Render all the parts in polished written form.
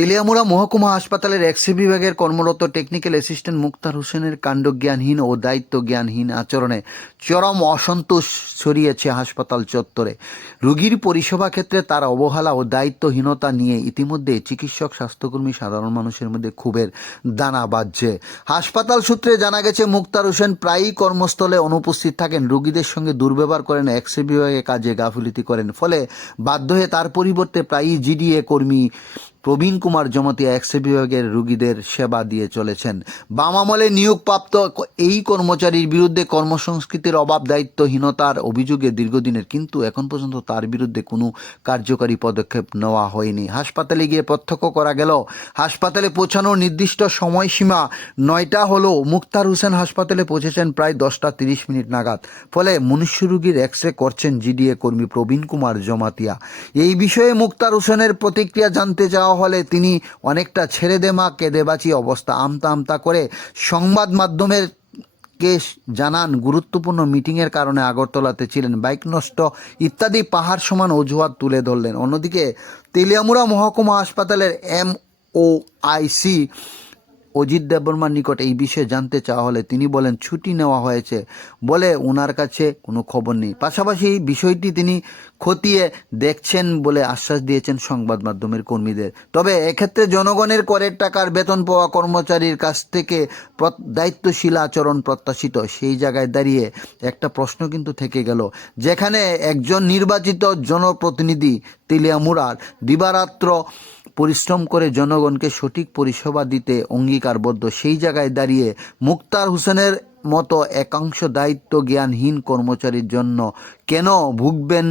তেলিয়ামুড়া মহকুমা হাসপাতালের এক্স-রে বিভাগের কর্মরত টেকনিক্যাল অ্যাসিস্ট্যান্ট মুক্তার হোসেনের কাণ্ডজ্ঞানহীন ও দায়িত্বজ্ঞানহীন আচরণে চরম অসন্তোষ ছড়িয়েছে হাসপাতাল চত্বরে। রোগীর পরিষেবা ক্ষেত্রে তার অবহেলা ও দায়িত্বহীনতা নিয়ে ইতিমধ্যে চিকিৎসক, স্বাস্থ্যকর্মী, সাধারণ মানুষের মধ্যে ক্ষোভের দানা বাজছে। হাসপাতাল সূত্রে জানা গেছে, মুক্তার হোসেন প্রায়ই কর্মস্থলে অনুপস্থিত থাকেন, রোগীদের সঙ্গে দুর্ব্যবহার করেন, এক্স-রে বিভাগে কাজে গাফিলতি করেন। ফলে বাধ্য হয়ে তার পরিবর্তে প্রায়ই জিডিএ কর্মী প্রবীণ কুমার জমাতিয়া এক্স-রে বিভাগের রোগীদের সেবা দিয়ে চলেছেন। বাম আমলে নিয়োগপ্রাপ্ত এই কর্মচারীর বিরুদ্ধে কর্মসংস্কৃতির অভাব, দায়িত্বহীনতার অভিযোগে দীর্ঘদিনের, কিন্তু এখন পর্যন্ত তার বিরুদ্ধে কোনো কার্যকারী পদক্ষেপ নেওয়া হয়নি। হাসপাতালে গিয়ে প্রত্যক্ষ করা গেল, হাসপাতালে পৌঁছানোর নির্দিষ্ট সময়সীমা 9টা হলেও মুক্তার হোসেন হাসপাতালে পৌঁছেছেন প্রায় 10টা 30 মিনিট নাগাদ। ফলে মনুষ্য রোগীর এক্স-রে করছেন জিডিএ কর্মী প্রবীণ কুমার জমাতিয়া। এই বিষয়ে মুক্তার হোসেনের প্রতিক্রিয়া জানতে চাওয়া হলে তিনি অনেকটা ছেড়ে দে মা কেঁদে বাঁচি অবস্থা আমতা আমতা করে সংবাদ মাধ্যমের কেস জানান, গুরুত্বপূর্ণ মিটিংয়ের কারণে আগরতলাতে ছিলেন, বাইক নষ্ট ইত্যাদি পাহাড় সমান অজুহাত তুলে ধরলেন। অন্যদিকে তেলিয়ামুড়া মহকুমা হাসপাতালের MOIC অজিত দেববর্মার নিকট এই বিষয়ে জানতে চাওয়া হলে তিনি বলেন, ছুটি নেওয়া হয়েছে বলে ওনার কাছে কোনো খবর নেই। পাশাপাশি এই বিষয়টি তিনি খতিয়ে দেখছেন বলে আশ্বাস দিয়েছেন সংবাদ মাধ্যমের কর্মীদের। তবে এক্ষেত্রে জনগণের করের টাকার বেতন পাওয়া কর্মচারীর কাছ থেকে দায়িত্বশীল আচরণ প্রত্যাশিত। সেই জায়গায় দাঁড়িয়ে একটা প্রশ্ন কিন্তু থেকে গেল, যেখানে একজন নির্বাচিত জনপ্রতিনিধি তেলিয়ামুড়ার দিবারাত্র পরিশ্রম করে জনগণকে সঠিক পরিষেবা দিতে অঙ্গীকারবদ্ধ, সেই জায়গায় দাঁড়িয়ে মুক্তার হোসেনের মতো একাংশ দায়িত্ব জ্ঞানহীন কর্মচারীর জন্য কেন ভুগবেন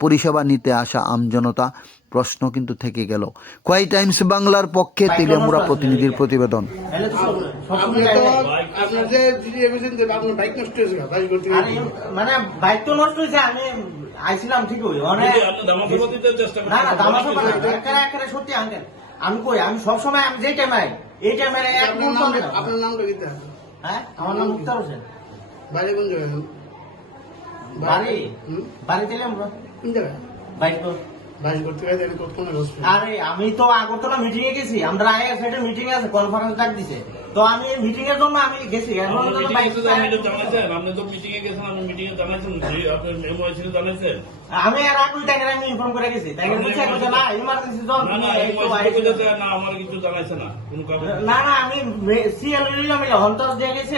পরিষেবা নিতে আসা আমজনতা? প্রশ্ন কিন্তু থেকে গেল। কোয়াই টাইমস বাংলার পক্ষে তেলিয়ামুড়া প্রতিনিধির প্রতিবেদন। মানে বাইক তো নষ্ট হয়েছে, আমি আইছিলাম ঠিকই সত্যি আঙ্কেল। আমি কই, আমি সবসময় আমি যে টাইমে এই টাইমে আপনার নামটা কি? হ্যাঁ, আমার নাম মুক্তার হোসেন। বাইরে কোন জায়গায়? বাড়ি দিলাম কোন জায়গায়? বাইক বাইরে করতে গেলে কোন হসপিটাল? আরে আমি তো আগরতলা মিটিং এ গেছি, আমরা আগে সাইডে মিটিং আছে, কনফারেন্স ডাক দিছে, তো আমি মিটিং এর জন্য আমি গেছি। এখন তো বাইক আপনি তো মিটিং এ গেছেন, আপনি মিটিং এ জানাইছেন, আপনি MOIC জানাইছেন? আমি আর আগুন টাইগার আমি ইনফর্ম করে গেছি, টাইগার বলছে না ইমার্জেন্সি জল না, আমার কিছু জানাইছে না, কোনো কারণ না। আমি সিএল নিলাম, হন্তস দিয়ে গেছে,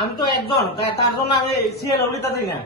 আমি তো একজন, তার জন্য আমি সিএল হলিতা দিই না।